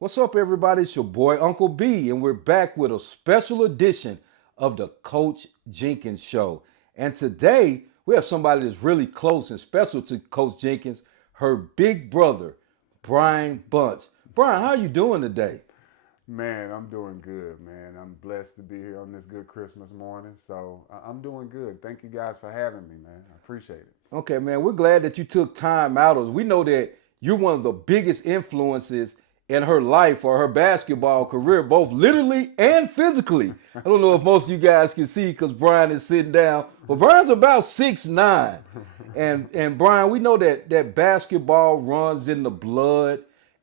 What's up, everybody? It's your boy Uncle B, and we're back with a special edition of the Coach Jenkins Show. And today we have somebody that's really close and special to Coach Jenkins, her big brother, Brian Bunche. Brian, how you doing today? Man, I'm doing good, man. I'm blessed to be here on this good Christmas morning. So I'm doing good. Thank you guys for having me, man. I appreciate it. Okay, man, we're glad that you took time out. We know that you're one of the biggest influences in her life or her basketball career, both literally and physically. I don't know if most of you guys can see because Brian is sitting down, but Brian's about 6'9". And Brian, we know that basketball runs in the blood.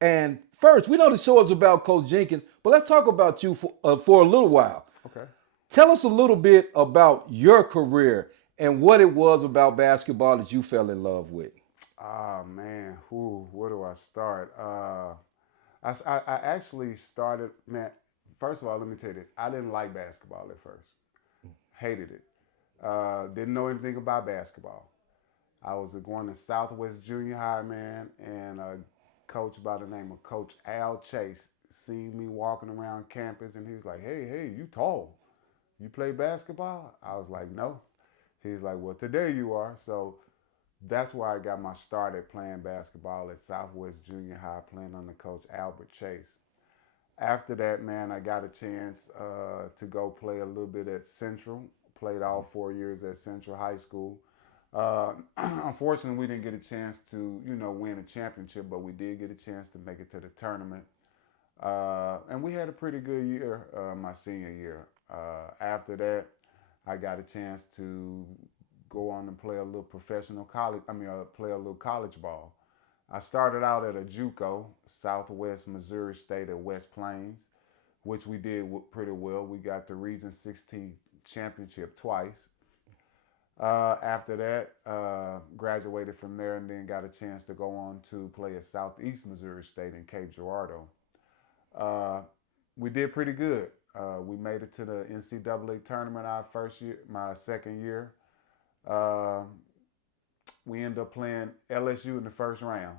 And first, we know the show is about Coach Jenkins, but let's talk about you for a little while. Okay. Tell us a little bit about your career and what it was about basketball that you fell in love with. Ah, man. Ooh, where do I start? I actually started, man. First of all, let me tell you this. I didn't like basketball at first. Hated it. Didn't know anything about basketball. I was going to Southwest Junior High, man, and a coach by the name of Coach Al Chase seen me walking around campus, and he was like, "Hey, you tall? You play basketball?" I was like, "No." He's like, "Well, today you are." So that's why I got my start at playing basketball at Southwest Junior High, playing under Coach Albert Chase. After that, man, I got a chance to go play a little bit at Central. Played all 4 years at Central High School. Unfortunately, we didn't get a chance to, win a championship, but we did get a chance to make it to the tournament. And we had a pretty good year my senior year. After that, I got a chance to go on and play a little professional college. Play a little college ball. I started out at a JUCO, Southwest Missouri State at West Plains, which we did pretty well. We got the Region 16 championship twice. After that, graduated from there and then got a chance to go on to play at Southeast Missouri State in Cape Girardeau. Uh, we did pretty good. We made it to the NCAA tournament our first year, my second year. Uh, we ended up playing LSU in the first round,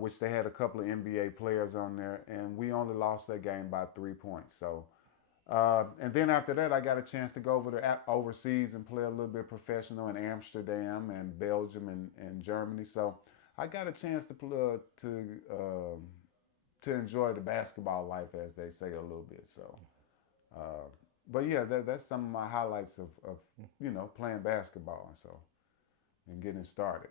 which they had a couple of NBA players on there, and we only lost that game by 3 points. And then after that, I got a chance to go over to overseas and play a little bit professional in Amsterdam and Belgium and Germany. So I got a chance to enjoy the basketball life, as they say, a little bit. Uh, but yeah, that's some of my highlights of playing basketball and getting started.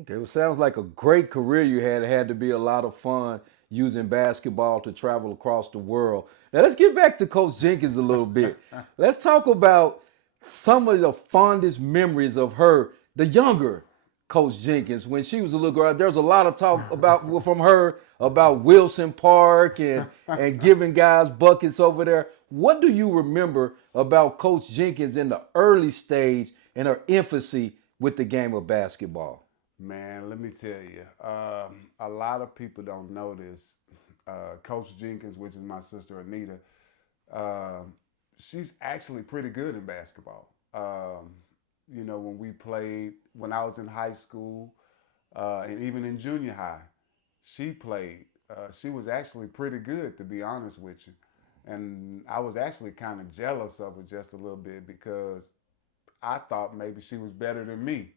Okay, well, sounds like a great career you had. It had to be a lot of fun using basketball to travel across the world. Now, let's get back to Coach Jenkins a little bit. Let's talk about some of the fondest memories of her, the younger Coach Jenkins, when she was a little girl. There's a lot of talk about from her about Wilson Park and giving guys buckets over there. What do you remember about Coach Jenkins in the early stage and her infancy with the game of basketball? Man, let me tell you, a lot of people don't know this. Coach Jenkins, which is my sister Anita, um, she's actually pretty good in basketball. When I was in high school and even in junior high, she played. She was actually pretty good, to be honest with you. And I was actually kind of jealous of her just a little bit because I thought maybe she was better than me.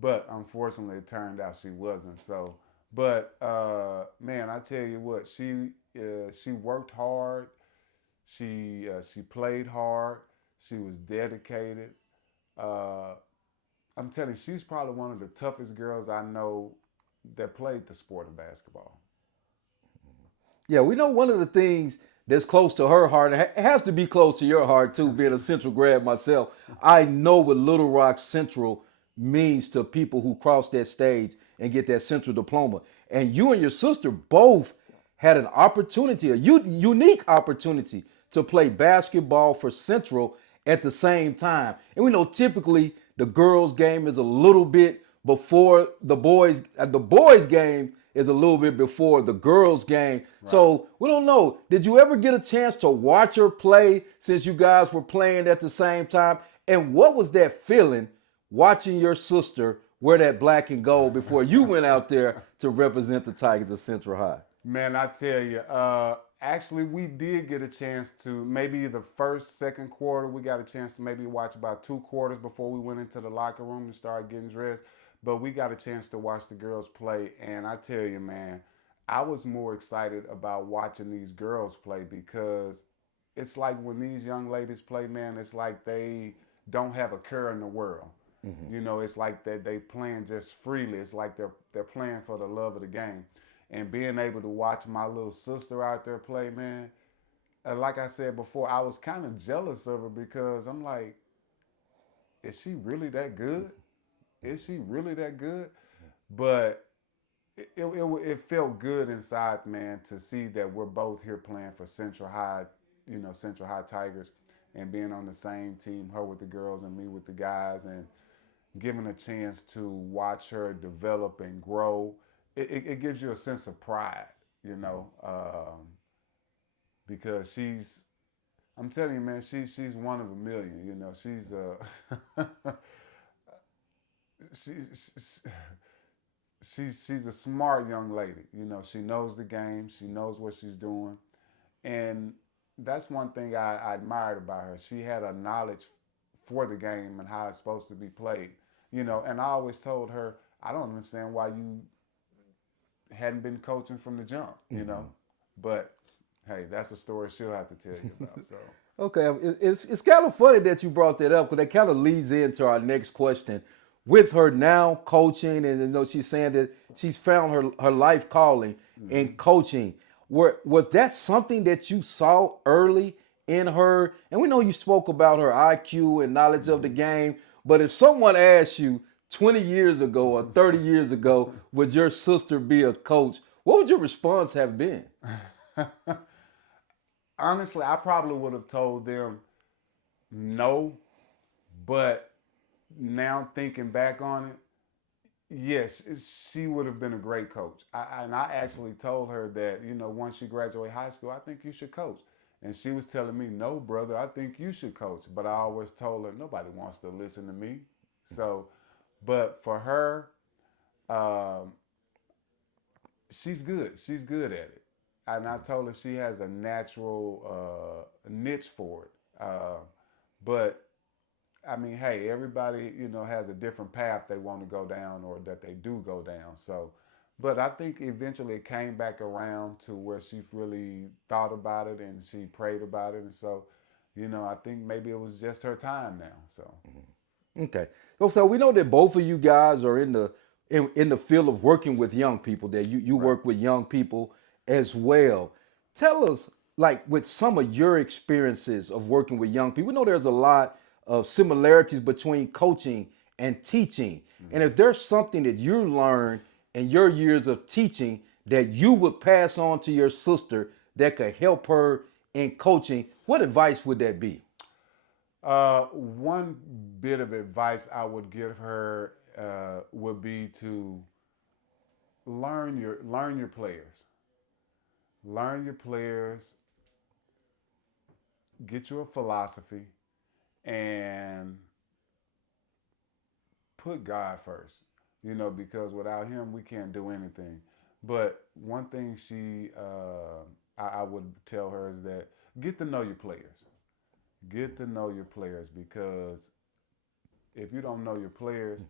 But unfortunately, it turned out she wasn't. Man, I tell you what, she worked hard. She played hard. She was dedicated. Uh, I'm telling you, she's probably one of the toughest girls I know that played the sport of basketball. Yeah, we know one of the things that's close to her heart. It has to be close to your heart too. Being a Central grad myself, I know what Little Rock Central means to people who cross that stage and get that Central diploma. And you and your sister both had an opportunity, a unique opportunity to play basketball for Central at the same time. And we know typically the girls' game is a little bit before the boys. The boys' game is a little bit before the girls' game. Right. So we don't know. Did you ever get a chance to watch her play since you guys were playing at the same time? And what was that feeling watching your sister wear that black and gold before you went out there to represent the Tigers of Central High? Man, I tell you, actually, we did get a chance to maybe the first, second quarter. We got a chance to maybe watch about 2 quarters before we went into the locker room and started getting dressed. But we got a chance to watch the girls play, and I tell you, man, I was more excited about watching these girls play because it's like when these young ladies play, man, it's like they don't have a care in the world. Mm-hmm. You know, it's like that they playing just freely. It's like they're playing for the love of the game, and being able to watch my little sister out there play, man. And like I said before, I was kind of jealous of her because I'm like, is she really that good? Is she really that good? But it felt good inside, man, to see that we're both here playing for Central High, Central High Tigers, and being on the same team, her with the girls and me with the guys, and given a chance to watch her develop and grow. It gives you a sense of pride, you know, because I'm telling you, man, she's one of a million. You know, she's she's a smart young lady. You know, she knows the game. She knows what she's doing, and that's one thing I admired about her. She had a knowledge for the game and how it's supposed to be played. You know, and I always told her, I don't understand why you hadn't been coaching from the jump. You Mm-hmm. know, but hey, that's a story she'll have to tell you about. So. Okay, it's kind of funny that you brought that up because that kind of leads into our next question. With her now coaching, and she's saying that she's found her life calling in Mm-hmm. coaching. Was that something that you saw early in her? And we know you spoke about her IQ and knowledge of the Mm-hmm. game. But if someone asked you 20 years ago or 30 years ago, would your sister be a coach? What would your response have been? Honestly, I probably would have told them no, but now thinking back on it, yes, she would have been a great coach. And I actually told her that, once she graduated high school, I think you should coach. And she was telling me, no, brother, I think you should coach. But I always told her, nobody wants to listen to me. So, but for her, um, she's good. She's good at it. And I told her she has a natural niche for it. But I mean, hey, everybody, has a different path they want to go down or that they do go down. So, but I think eventually it came back around to where she really thought about it and she prayed about it. And so, I think maybe it was just her time now. So, Okay. So we know that both of you guys are in the field of working with young people, that you right. work with young people as well. Tell us, like, with some of your experiences of working with young people, we know there's a lot of similarities between coaching and teaching. And Mm-hmm. if there's something that you learned in your years of teaching that you would pass on to your sister that could help her in coaching, what advice would that be? One bit of advice I would give her would be to learn your players. Learn your players, get you a philosophy, and put God first. Because without Him, we can't do anything. But one thing I would tell her is that get to know your players. Get to know your players because if you don't know your players,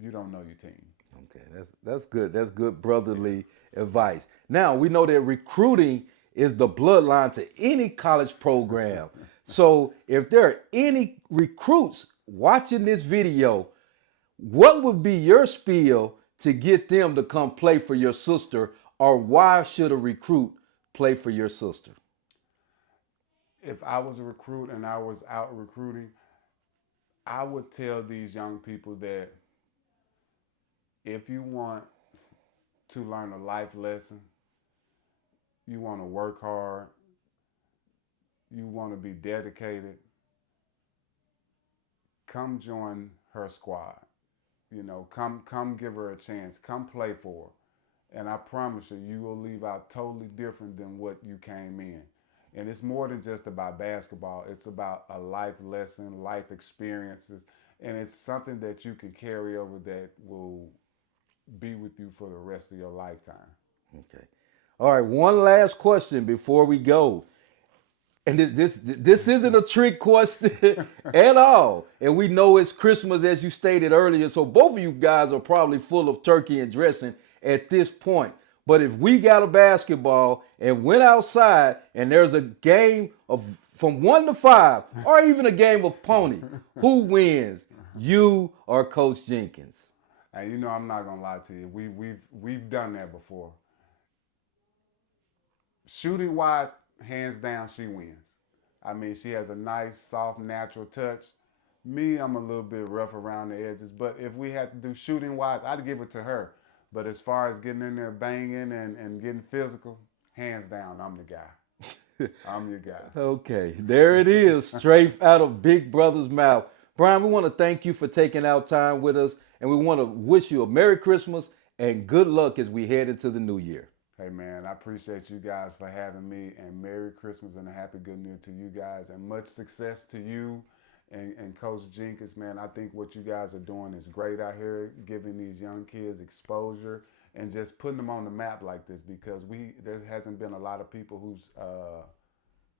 you don't know your team. Okay, that's good. That's good brotherly Yeah. advice. Now we know that recruiting is the bloodline to any college program. So if there are any recruits watching this video, what would be your spiel to get them to come play for your sister, or why should a recruit play for your sister? If I was a recruit and I was out recruiting, I would tell these young people that if you want to learn a life lesson, you want to work hard, you want to be dedicated, come join her squad. Come give her a chance. Come play for her. And I promise you, you will leave out totally different than what you came in. And it's more than just about basketball. It's about a life lesson, life experiences. and it's something that you can carry over that will be with you for the rest of your lifetime. Okay. All right. One last question before we go. And this isn't a trick question at all. And we know it's Christmas, as you stated earlier. So both of you guys are probably full of turkey and dressing at this point. But if we got a basketball and went outside and there's a game of from 1 to 5, or even a game of pony, who wins? You or Coach Jenkins? And you know, I'm not gonna lie to you. We've done that before. Shooting wise, hands down, she wins. I mean, she has a nice, soft, natural touch. Me, I'm a little bit rough around the edges, but if we had to do shooting wise, I'd give it to her. But as far as getting in there banging and getting physical, hands down, I'm the guy. I'm your guy. Okay, there it is, straight out of Big Brother's mouth. Brian, we want to thank you for taking out time with us, and we want to wish you a Merry Christmas and good luck as we head into the new year. Hey man, I appreciate you guys for having me, and Merry Christmas and a Happy Good New Year to you guys, and much success to you and Coach Jenkins. Man, I think what you guys are doing is great out here, giving these young kids exposure and just putting them on the map like this, because there hasn't been a lot of people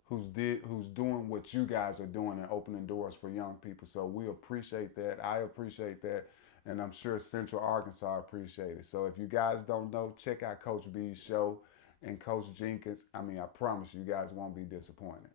who's doing what you guys are doing and opening doors for young people. So we appreciate that. I appreciate that. And I'm sure Central Arkansas appreciate it. So if you guys don't know, check out Coach B's show and Coach Jenkins. I mean, I promise you guys won't be disappointed.